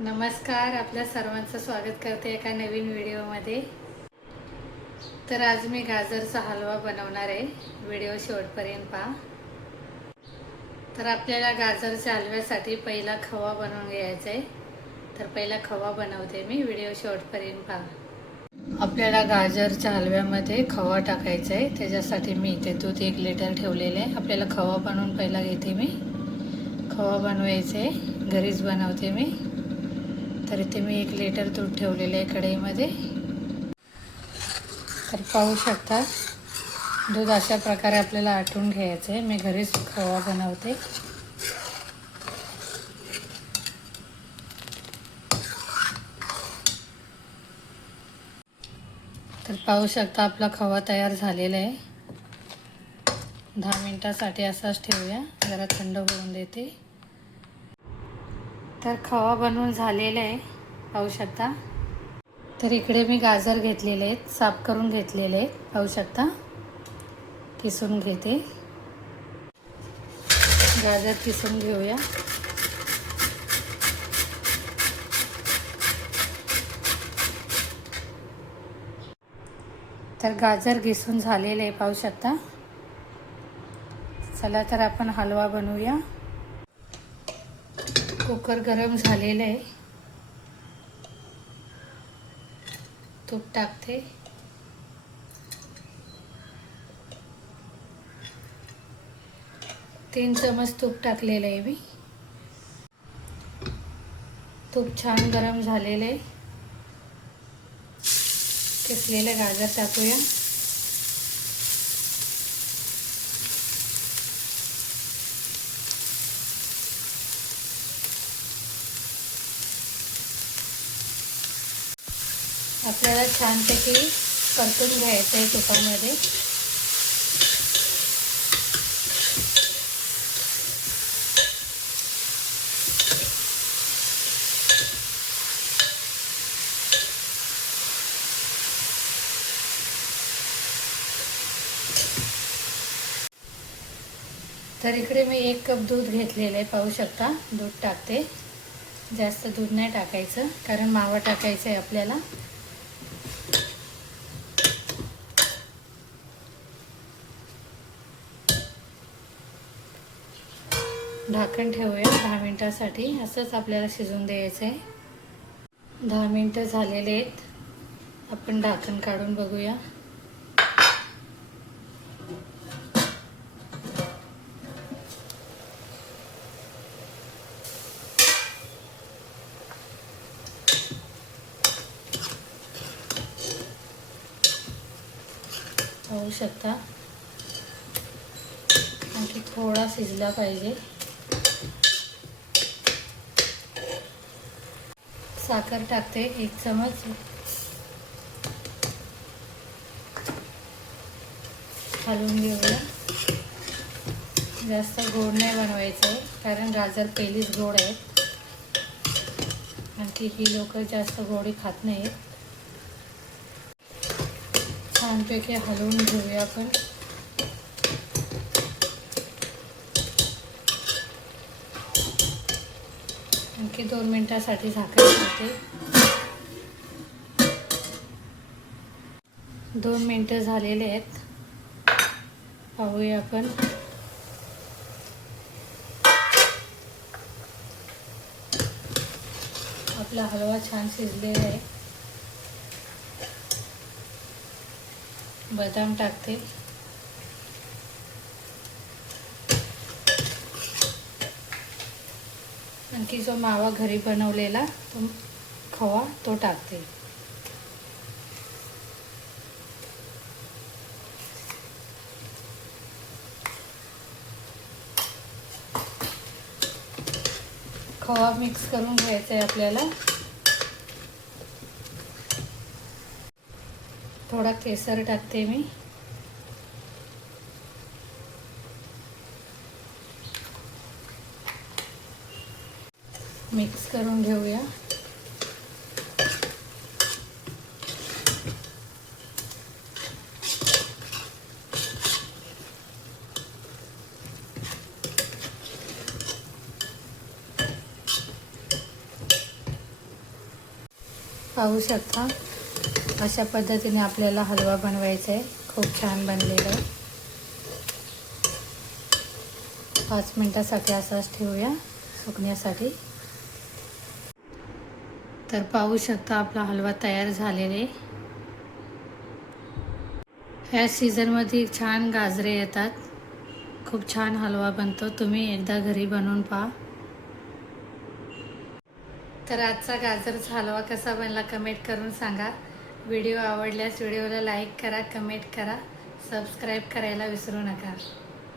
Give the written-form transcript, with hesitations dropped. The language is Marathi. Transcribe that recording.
नमस्कार, आपल्या सर्वांचं स्वागत करते एका नवीन व्हिडिओमध्ये। तर आज मी गाजरचा हलवा बनवणार आहे। व्हिडिओ शेवटपर्यंत पहा। तर आपल्याला गाजरच्या हलव्यासाठी पहिला खवा बनवून घ्यायचा आहे। तर पहिला खवा बनवते मी, व्हिडिओ शेवटपर्यंत पहा। आपल्याला गाजरच्या हलव्यामध्ये खवा टाकायचा आहे। त्याच्यासाठी मी इथे दूध 1 लिटर ठेवलेले आहे। आपल्याला खवा बनवून पहिला घेते मी। खवा बनवायचे घरीच बनवते मी। तर इथे मी 1 लिटर दूध ठेवलेले आहे कढईमध्ये। तर पाहू शकता दूध अशा प्रकारे आपल्याला आटून घ्यायचं आहे। मी घरीच खवा बनवते। तर पाहू शकता आपला खवा तयार झालेला आहे। 10 मिनिटासाठी असाच ठेवूया, जरा थंड होऊन देते। तर खवा बनवून झालेला आहे, पाहू शकता। तर इकडे मी गाजर घेतलेले आहेत, साफ करून घेतलेले आहेत, पाहू शकता। किसून घेते, गाजर किसून घेऊया। तर गाजर किसून झालेले आहे, पाहू शकता। चला तर आपण हलवा बनवूया। कुकर गरम झालेलं आहे, तूप टाकते। तीन चमच तूप टाकलेलं आहे मी। तूप छान गरम झालेलं आहे। किसलेले गाजर टाकूया। आपल्याला छानपैकी परतून घ्यायचं आहे तुपामध्ये। तर इकडे मी 1 कप दूध घेतलेलं आहे, पाहू शकता। दूध टाकते, जास्त दूध नाही टाकायचं कारण मावा टाकायचं आहे आपल्याला। ढाकण ठेवूया 10 मिनिटासाठी, असंच आपल्याला शिजून द्यायचं आहे। 10 मिनिटं झालेले आहेत, आपण ढाकण काढून बघूया। पाहू शकता, आणखी थोडा शिजला पाहिजे। साखर टाकते 1 चमच, हलवून घेऊया। जास्त गोड नाही बनवायचं आहे कारण गाजर पहिलीच गोड आहे, आणखी ही लोक जास्त गोडी खात नाहीत। छानपैकी हलवून घेऊया आपण। आणखी 2 मिनिटासाठी झाकण ठेवते। 2 मिनिटं झालेले आहेत, पाहूया आपण। आपला हलवा छान शिजलेला आहे। बदाम टाकते, आणखी जो मावा घरी बनवलेला तो खवा तो टाकते। खवा मिक्स करून घ्यायचा आहे आपल्याला। थोडा केसर टाकते मी। मिक्स करून घेऊया। पाहू शकता अशा पद्धतीने आपल्याला हलवा बनवायचा आहे. खूप छान बनलेला आहे. 5 मिनिटासाठी असाच ठेवूया सुकण्यासाठी. तर पाहू शकता आपला हलवा तयार झालेला आहे. ह्या सीझनमध्ये छान गाजरे येतात. खूप छान हलवा बनतो. तुम्ही एकदा घरी बनवून पहा. तर आजचा गाजरचा हलवा कसा बनला कमेंट करून सांगा. व्हिडिओ आवडल्यास व्हिडिओला लाईक करा, कमेंट करा, सबस्क्राईब करायला विसरू नका.